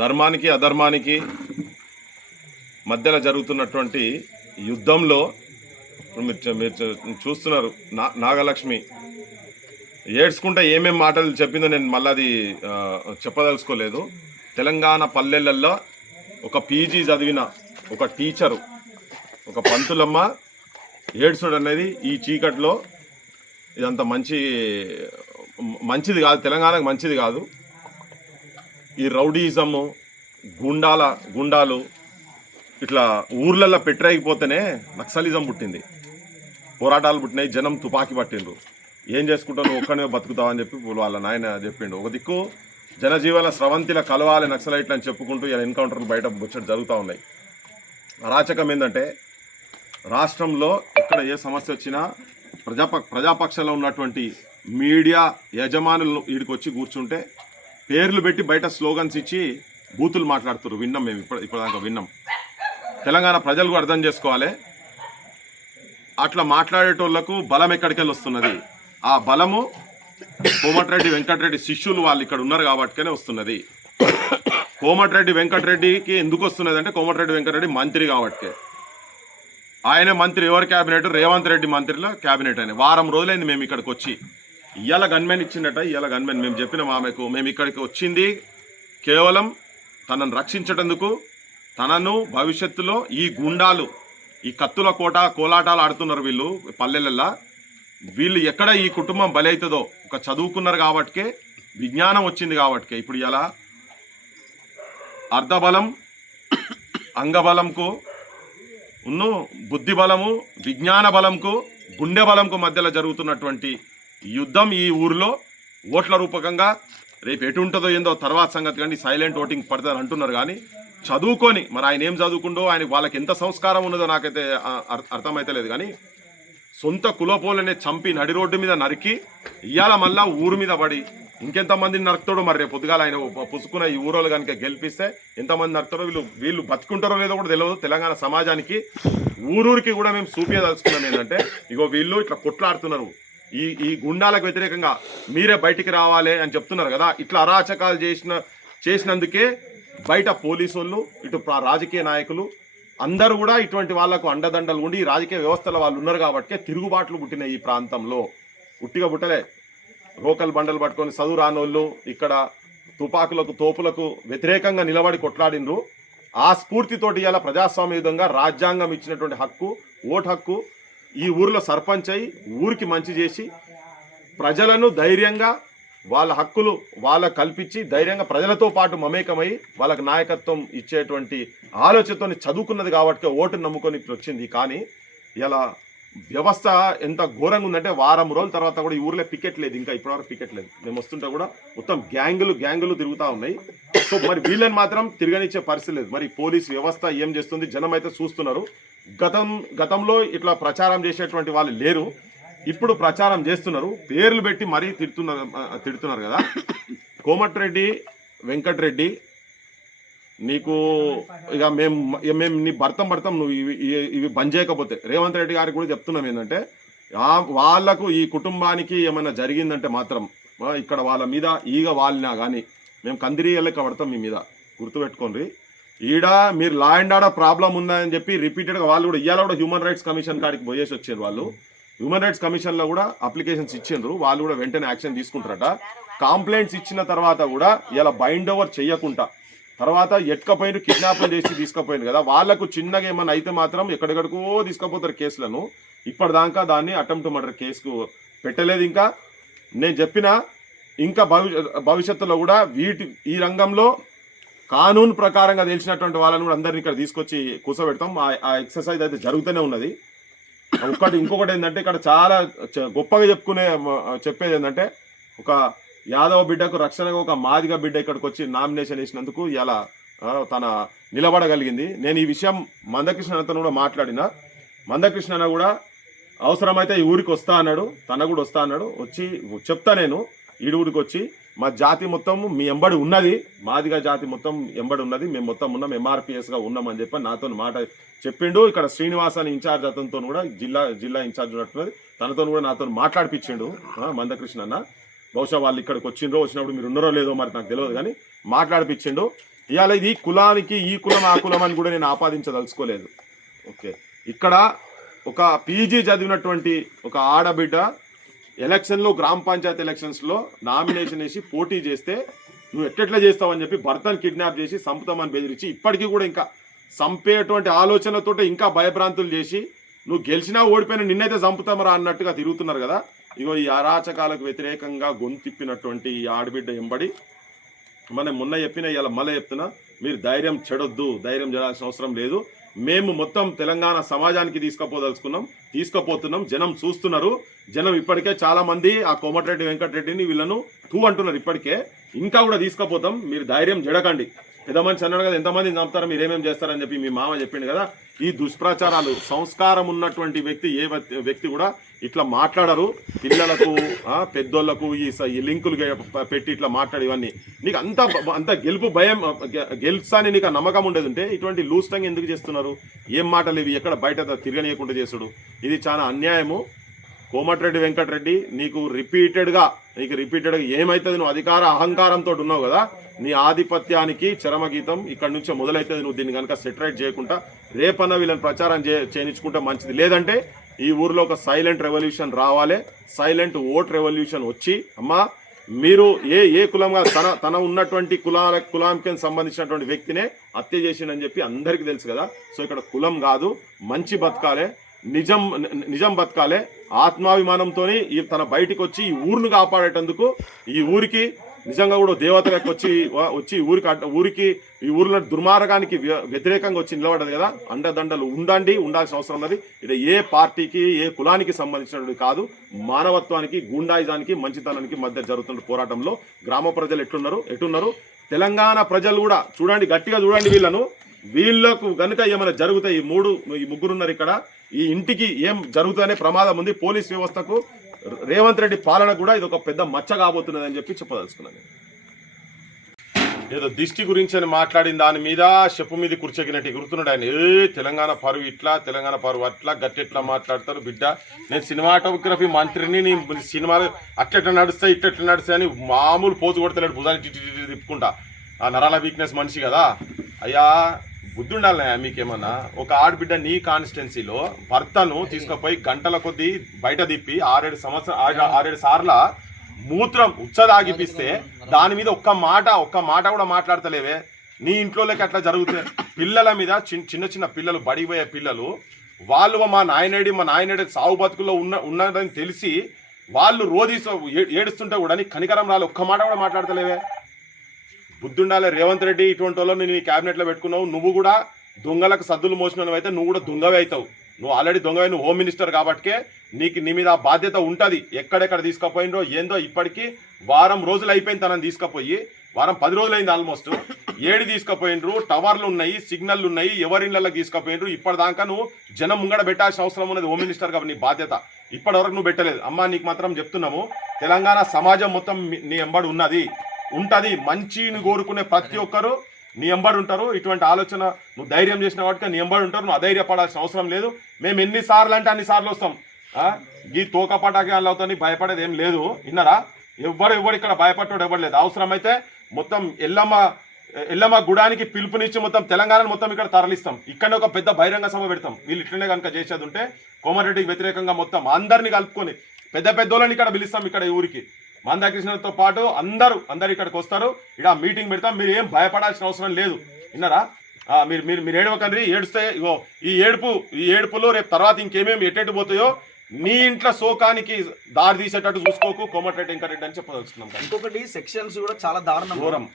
ధర్మానికి అధర్మానికి మధ్యలో జరుగుతున్నటువంటి యుద్ధంలో ఇప్పుడు మీరు చూస్తున్నారు. నాగలక్ష్మి ఏడ్చుకుంటే ఏమేం మాటలు చెప్పిందో నేను మళ్ళీ అది చెప్పదలుచుకోలేదు. తెలంగాణ పల్లెలలో ఒక పీజీ చదివిన ఒక టీచరు, ఒక పంతులమ్మ ఏడ్చుడు అనేది ఈ చీకట్లో ఇదంత మంచిది కాదు, తెలంగాణకు మంచిది కాదు. ఈ రౌడీజము, గుండాలు ఇట్లా ఊర్లల్లో పెట్టరేగిపోతేనే నక్సలిజం పుట్టింది, పోరాటాలు పుట్టినాయి, జనం తుపాకీ పట్టిండ్రు. ఏం చేసుకుంటావు, నువ్వు ఒక్కనే బతుకుతావు అని చెప్పి వాళ్ళ నాయన చెప్పిండు. ఒక దిక్కు జనజీవన స్రవంతిల కలవాలి నక్సలైట్లు అని చెప్పుకుంటూ ఇలా ఎన్కౌంటర్లు బయట ముచ్చట జరుగుతూ ఉన్నాయి. అరాచకం ఏంటంటే రాష్ట్రంలో ఎక్కడ ఏ సమస్య వచ్చినా ప్రజాపక్షంలో ఉన్నటువంటి మీడియా యజమానులు వీడికి వచ్చి కూర్చుంటే పేర్లు పెట్టి బయట స్లోగన్స్ ఇచ్చి బూతులు మాట్లాడుతున్నారు. విన్నాం, మేము ఇప్పటిదాకా విన్నాం. తెలంగాణ ప్రజలు కూడా అర్థం చేసుకోవాలి, అట్లా మాట్లాడేటోళ్లకు బలం ఎక్కడికి వెళ్ళి వస్తున్నది. ఆ బలము కోమటిరెడ్డి వెంకటరెడ్డి శిష్యులు వాళ్ళు ఇక్కడ ఉన్నారు కాబట్టినే వస్తున్నది. కోమటిరెడ్డి వెంకటరెడ్డికి ఎందుకు వస్తున్నది అంటే కోమటిరెడ్డి వెంకటరెడ్డి మంత్రి కాబట్టికే. ఆయన మంత్రి ఎవరి క్యాబినెట్? రేవంత్ రెడ్డి మంత్రిలో క్యాబినెట్. అని వారం రోజులైంది మేము ఇక్కడికి వచ్చి. ఇవాళ గన్మెన్ ఇచ్చిండట, ఇవాళ గన్మెన్ మేము చెప్పిన ఆమెకు మేము ఇక్కడికి వచ్చింది కేవలం తనను రక్షించటందుకు. తనను భవిష్యత్తులో ఈ గుండాలు, ఈ కత్తుల కోలాటాలు ఆడుతున్నారు వీళ్ళు పల్లెలల్లో. వీళ్ళు ఎక్కడ ఈ కుటుంబం బలవుతుందో, ఒక చదువుకున్నారు కాబట్టికే, విజ్ఞానం వచ్చింది కాబట్టికే ఇప్పుడు ఇలా అర్ధబలం అంగబలంకు బుద్ధి బలము విజ్ఞాన బలంకు గుండె బలంకు మధ్యలో జరుగుతున్నటువంటి యుద్ధం ఈ ఊరిలో ఓట్ల రూపకంగా రేపు ఎటు ఉంటుందో ఏందో తర్వాత సంగతి. కానీ సైలెంట్ ఓటింగ్ పడుతుంది అంటున్నారు. కానీ చదువుకొని మరి ఆయన ఏం చదువుకుండో, ఆయన వాళ్ళకి ఎంత సంస్కారం ఉన్నదో నాకైతే అర్థమైతే లేదు. కానీ సొంత కులపోలనే చంపి నడి రోడ్డు మీద నరికి ఇవాళ మళ్ళా ఊరు మీద పడి ఇంకెంతమందిని నరుకుతాడో మరి. రేపు పొద్దుగాల ఆయన పుసుకున్న ఈ ఊరోళ్ళు కనుక గెలిపిస్తే ఎంతమంది నరుకుతారో, వీళ్ళు బతుకుంటారో లేదో కూడా తెలియదు. తెలంగాణ సమాజానికి ఊరూరికి కూడా మేము చూపించదలుచుకున్నాం ఏంటంటే, ఇగో వీళ్ళు ఇట్లా కొట్లాడుతున్నారు, ఈ గుండాలకు వ్యతిరేకంగా మీరే బయటికి రావాలి అని చెప్తున్నారు కదా. ఇట్లా అరాచకాలు చేసినందుకే బయట పోలీసు వాళ్ళు, ఇటు రాజకీయ నాయకులు అందరూ కూడా ఇటువంటి వాళ్లకు అండదండలు ఉండి ఈ రాజకీయ వ్యవస్థలో వాళ్ళు ఉన్నారు కాబట్టి తిరుగుబాట్లు పుట్టిన ఈ ప్రాంతంలో. ఉట్టిగా పుట్టలే. రోకల్ బండలు పట్టుకొని చదువు రానోళ్ళు ఇక్కడ తుపాకులకు తోపులకు వ్యతిరేకంగా నిలబడి కొట్లాడినరు. ఆ స్ఫూర్తితోటి ఇలా ప్రజాస్వామ్యయుతంగా రాజ్యాంగం ఇచ్చినటువంటి హక్కు, ఓటు హక్కు, ఈ ఊరిలో సర్పంచ్ అయి ఊరికి మంచి చేసి ప్రజలను ధైర్యంగా వాళ్ళ హక్కులు వాళ్ళకు కల్పించి ధైర్యంగా ప్రజలతో పాటు మమేకమై వాళ్ళకు నాయకత్వం ఇచ్చేటువంటి ఆలోచనతో చదువుకున్నది కాబట్టి ఓటును నమ్ముకొని వచ్చింది. కానీ ఇలా వ్యవస్థ ఎంత ఘోరంగా ఉందంటే వారం రోజుల తర్వాత కూడా ఈ ఊర్లో పికెట్ లేదు, ఇంకా ఇప్పటివరకు పికెట్ లేదు. మేము వస్తుంటే కూడా మొత్తం గ్యాంగులు తిరుగుతూ ఉన్నాయి. సో మరి వీళ్ళని మాత్రం తిరగనిచ్చే పరిస్థితి లేదు. మరి పోలీస్ వ్యవస్థ ఏం చేస్తుంది జనం అయితే చూస్తున్నారు. గతంలో ఇట్లా ప్రచారం చేసేటువంటి వాళ్ళు లేరు, ఇప్పుడు ప్రచారం చేస్తున్నారు. పేర్లు పెట్టి మరీ తిడుతున్నారు కదా. కోమటిరెడ్డి వెంకటరెడ్డి నీకు ఇక మేము నీ భర్తం నువ్వు ఇవి బంద్ చేయకపోతే, రేవంత్ రెడ్డి గారికి కూడా చెప్తున్నాం ఏంటంటే, వాళ్లకు ఈ కుటుంబానికి ఏమైనా జరిగిందంటే మాత్రం ఇక్కడ వాళ్ళ మీద ఈగ వాలినా కానీ మేము కందిరీయలకి పడతాం మీ మీద, గుర్తుపెట్టుకోండి. ఈడ మీరు లా అండ్ ఆర్డర్ ప్రాబ్లం ఉందని చెప్పి రిపీటెడ్గా వాళ్ళు కూడా ఇవాళ కూడా హ్యూమన్ రైట్స్ కమిషన్ కాడికి పోయేసి వచ్చారు. వాళ్ళు హ్యూమన్ రైట్స్ కమిషన్లో కూడా అప్లికేషన్స్ ఇచ్చిండ్రు, వాళ్ళు కూడా వెంటనే యాక్షన్ తీసుకుంటారట. కంప్లైంట్స్ ఇచ్చిన తర్వాత కూడా ఇలా బైండ్ ఓవర్ చేయకుండా తర్వాత ఎట్కపోయిన కిడ్నాప్లు చేసి తీసుకుపోయింది కదా, వాళ్లకు చిన్నగా ఏమన్నా అయితే మాత్రం ఎక్కడెక్కడికో తీసుకుపోతారు కేసులను. ఇప్పటిదాకా దాన్ని అటెంప్ట్ మర్డర్ కేసుకు పెట్టలేదు. ఇంకా నేను చెప్పిన ఇంకా భవిష్యత్తులో కూడా ఈ రంగంలో కానూన్ ప్రకారంగా తెలిసినటువంటి వాళ్ళని కూడా అందరినీ ఇక్కడ తీసుకొచ్చి కూర్చోబెడతాం. ఆ ఎక్సర్సైజ్ అయితే జరుగుతూనే ఉన్నది. ఇంకొకటి ఏంటంటే ఇక్కడ చాలా గొప్పగా చెప్పేది ఏంటంటే, ఒక యాదవ బిడ్డకు రక్షణగా ఒక మాదిగ బిడ్డ ఇక్కడికి వచ్చి నామినేషన్ వేసినందుకు ఇలా తన నిలబడగలిగింది. నేను ఈ విషయం మందకృష్ణతో కూడా మాట్లాడిన. మందకృష్ణ కూడా అవసరమైతే ఈ ఊరికి వస్తా అన్నాడు, తన కూడా వస్తా అన్నాడు. వచ్చి చెప్తా నేను ఈ ఊరికి వచ్చి మా జాతి మొత్తం మీ ఎంబడి ఉన్నది, మాదిగా జాతి మొత్తం ఎంబడి ఉన్నది, మేము మొత్తం ఉన్నాం, ఎంఆర్పిఎస్గా ఉన్నామని చెప్పి నాతో మాట చెప్పిండు. ఇక్కడ శ్రీనివాస్ అని ఇన్ఛార్జ్ అతనితో కూడా జిల్లా ఇన్ఛార్జ్ ఉన్నట్టున్నది, తనతో కూడా నాతో మాట్లాడిపించిండు మందకృష్ణ అన్న. బహుశా వాళ్ళు ఇక్కడికి వచ్చినప్పుడు మీరు ఉన్నారో లేదో మరి నాకు తెలియదు, కానీ మాట్లాడిపించిండు. ఇవాళ ఇది కులానికి ఈ కులం ఆ కులం అని కూడా నేను ఆపాదించదలుచుకోలేదు. ఓకే, ఇక్కడ ఒక పీజీ చదివినటువంటి ఒక ఆడబిడ్డ ఎలక్షన్లో గ్రామ పంచాయతీ ఎలక్షన్స్లో నామినేషన్ వేసి పోటీ చేస్తే నువ్వు ఎట్లా చేస్తావని చెప్పి భర్తను కిడ్నాప్ చేసి చంపుతామని బెదిరించి ఇప్పటికీ కూడా ఇంకా చంపేటువంటి ఆలోచనలతో ఇంకా భయభ్రాంతులు చేసి నువ్వు గెలిచినా ఓడిపోయినా నిన్నైతే చంపుతామరా అన్నట్టుగా తిరుగుతున్నారు కదా. ఇగో ఈ అరాచకాలకు వ్యతిరేకంగా గొంతిప్పినటువంటి ఈ ఆడబిడ్డ ఎంబడి మనం మొన్న చెప్పిన ఇలా మళ్ళీ చెప్తున్నా, మీరు ధైర్యం చెడొద్దు, ధైర్యం చేయాల్సిన అవసరం లేదు. మేము మొత్తం తెలంగాణ సమాజానికి తీసుకుపోతున్నాం. జనం చూస్తున్నారు. జనం ఇప్పటికే చాలా మంది ఆ కోమటిరెడ్డి వెంకటరెడ్డిని వీళ్ళను అంటున్నారు. ఇప్పటికే ఇంకా కూడా తీసుకుపోతాం, మీరు ధైర్యం జడకండి. పెద్ద మనిషి అన్నాడు కదా, ఎంతమందిని చంపుతారో మీరేమేమి చేస్తారని చెప్పి మీ మామ చెప్పిండు కదా. ఈ దుష్ప్రచారాలు, సంస్కారం ఉన్నటువంటి వ్యక్తి ఏ వ్యక్తి కూడా ఇట్లా మాట్లాడరు. పిల్లలకు పెద్దోళ్లకు ఈ లింకులు పెట్టి ఇట్లా మాట్లాడి ఇవన్నీ నీకు అంత గెలుపు భయం గెలుస్తాని నీకు నమ్మకం ఉండేది ఉంటే ఇటువంటి లూజ్ టంగ్ ఎందుకు చేస్తున్నారు? ఏం మాటలు ఇవి? ఎక్కడ బయట తిరగనీయకుండా చేసుడు ఇది చాలా అన్యాయము. కోమటిరెడ్డి వెంకటరెడ్డి నీకు రిపీటెడ్గా ఏమైతుంది? నువ్వు అధికార అహంకారంతో ఉన్నావు కదా, నీ ఆధిపత్యానికి చరమగీతం ఇక్కడ నుంచే మొదలవుతుంది. నువ్వు దీన్ని కనుక సెటరైట్ చేయకుండా రేపన్నా వీళ్ళని ప్రచారం చేయించుకుంటే మంచిది. లేదంటే ఈ ఊర్లో ఒక సైలెంట్ రెవల్యూషన్ రావాలి, సైలెంట్ ఓట్ రెవల్యూషన్ వచ్చి అమ్మా మీరు ఏ కులంగా తన ఉన్నటువంటి కులానికి సంబంధించినటువంటి వ్యక్తినే హత్య చేసిండని చెప్పి అందరికీ తెలుసు కదా. సో ఇక్కడ కులం కాదు, మంచి బతకాలే, నిజం బతకాలే, ఆత్మాభిమానంతో తన బయటికి వచ్చి ఈ ఊరిని కాపాడేటందుకు ఈ ఊరికి నిజంగా కూడా దేవతలకు వచ్చి ఈ ఊరిలో దుర్మార్గానికి వ్యతిరేకంగా వచ్చి నిలబడదు కదా. అండదండలు ఉండాల్సిన అవసరం ఉన్నది. ఇది ఏ పార్టీకి ఏ కులానికి సంబంధించినటువంటి కాదు, మానవత్వానికి, గూండాయిజానికి, మంచితనానికి మధ్య జరుగుతున్న పోరాటంలో గ్రామ ప్రజలు ఎట్టున్నారు. తెలంగాణ ప్రజలు కూడా చూడండి, గట్టిగా చూడండి. వీళ్ళకు కనుక ఏమైనా జరుగుతాయి, ఈ ముగ్గురున్నారు ఇక్కడ, ఈ ఇంటికి ఏం జరుగుతుందనే ప్రమాదం ఉంది. పోలీస్ వ్యవస్థకు, రేవంత్ రెడ్డి పాలన కూడా ఇది ఒక పెద్ద మచ్చ కాబోతున్నది అని చెప్పి చెప్పదలుచుకున్నాను. ఏదో దిష్టి గురించి అని మాట్లాడిన దాని మీద చెప్పు మీద కూర్చోగినట్టు ఎగురుతున్నాడు ఆయన. తెలంగాణ పరువు ఇట్లా, తెలంగాణ పరువు అట్లా, గట్టెట్లా మాట్లాడతారు బిడ్డ. నేను సినిమాటోగ్రఫీ మంత్రిని, నీ సినిమాలు అట్లెట్లా నడుస్తాయి ఇట్లెట్లా నడుస్తాయి అని మామూలు పోజు కొడతలేడు, భుజాన్ని తిప్పుకుంటా. ఆ నరాల వీక్నెస్ మనిషి కదా. అయ్యా బుద్ధి ఉండాలి మీకేమన్నా. ఒక ఆడబిడ్డ నీ కాన్స్టిట్యున్సీలో భర్తను తీసుకుపోయి గంటల కొద్దీ బయట తిప్పి 6-7 సార్ల మూత్రం ఉచ్చదాగిపిస్తే దాని మీద ఒక్క మాట కూడా మాట్లాడతలేవే. నీ ఇంట్లోకి అట్లా జరుగుతుంది. పిల్లల మీద చిన్న పిల్లలు, బడిపోయే పిల్లలు, వాళ్ళు మా నాయనేడి సాగు బతుకుల్లో ఉన్నదని తెలిసి వాళ్ళు రోజు ఏడుస్తుంటే కూడా నీ కనికరం రాలి, ఒక్క మాట కూడా మాట్లాడతలేవే. బుద్ధుండాలి రేవంత్ రెడ్డి. ఇటువంటి వాళ్ళని నీ క్యాబినెట్లో పెట్టుకున్నావు. నువ్వు కూడా దొంగలకు సద్దులు మోసినవి అయితే నువ్వు కూడా దొంగవే అవుతావు. నువ్వు ఆల్రెడీ దొంగవే, నువ్వు హోమ్ మినిస్టర్ కాబట్టికే నీ మీద ఆ బాధ్యత ఉంటుంది. ఎక్కడెక్కడ తీసుకుపోయినరో ఏందో ఇప్పటికీ వారం రోజులు అయిపోయింది తనని తీసుకుపోయి. వారం 10 రోజులు అయింది ఆల్మోస్ట్. 7 తీసుకుపోయినరు, టవర్లు ఉన్నాయి, సిగ్నల్లు ఉన్నాయి, ఎవరిళ్ళకి తీసుకుపోయినరు. ఇప్పటిదాకా నువ్వు జనం ముంగడ పెట్టాల్సిన అవసరం ఉన్నది హోమ్ మినిస్టర్ కాబట్టి నీ బాధ్యత. ఇప్పటివరకు నువ్వు పెట్టలేదు. అమ్మా నీకు మాత్రం చెప్తున్నాము, తెలంగాణ సమాజం మొత్తం నీ ఎంబడి ఉంటుంది. మంచిని కోరుకునే ప్రతి ఒక్కరు నీ ఎంబడి ఉంటారు. ఇటువంటి ఆలోచన నువ్వు ధైర్యం చేసిన వాటికి నీ ఎంబడి ఉంటారు. నువ్వు అధైర్యపడాల్సిన అవసరం లేదు. మేము ఎన్నిసార్లు అంటే అన్నిసార్లు వస్తాం. ఈ తోకపాటాకి వాళ్ళు అవుతాని భయపడేది ఏం లేదు. విన్నారా? ఎవరు ఇక్కడ భయపడ్డాడు ఎవరు లేదు. అవసరమైతే మొత్తం ఎల్లమ్మ గుడానికి పిలుపునిచ్చి మొత్తం తెలంగాణను మొత్తం ఇక్కడ తరలిస్తాం. ఇక్కడనే ఒక పెద్ద బహిరంగ సభ పెడతాం. వీళ్ళు ఇట్లనే కనుక చేసేది ఉంటే కోమటిరెడ్డికి వ్యతిరేకంగా మొత్తం అందరినీ కలుపుకొని పెద్దోళ్ళని ఇక్కడ పిలుస్తాం. ఇక్కడ ఈ ఊరికి మందాకృష్ణతో పాటు అందరు ఇక్కడికి వస్తారు. ఇక్కడ మీటింగ్ పెడతాం. మీరు ఏం భయపడాల్సిన అవసరం లేదు. విన్నారా? మీరు ఏడవకండి. ఏడుస్తే ఈ ఏడుపులో రేపు తర్వాత ఇంకేమేమి ఎట్టెట్టు పోతాయో నీ ఇంట్లో శోకానికి దారి తీసేటట్టు చూసుకోకు కోమటిరెడ్డి వెంకటరెడ్డి అని చెప్పదలుచుకున్నాం. ఇంకొకటి సెక్షన్స్ కూడా చాలా దారుణం. ఘోరం.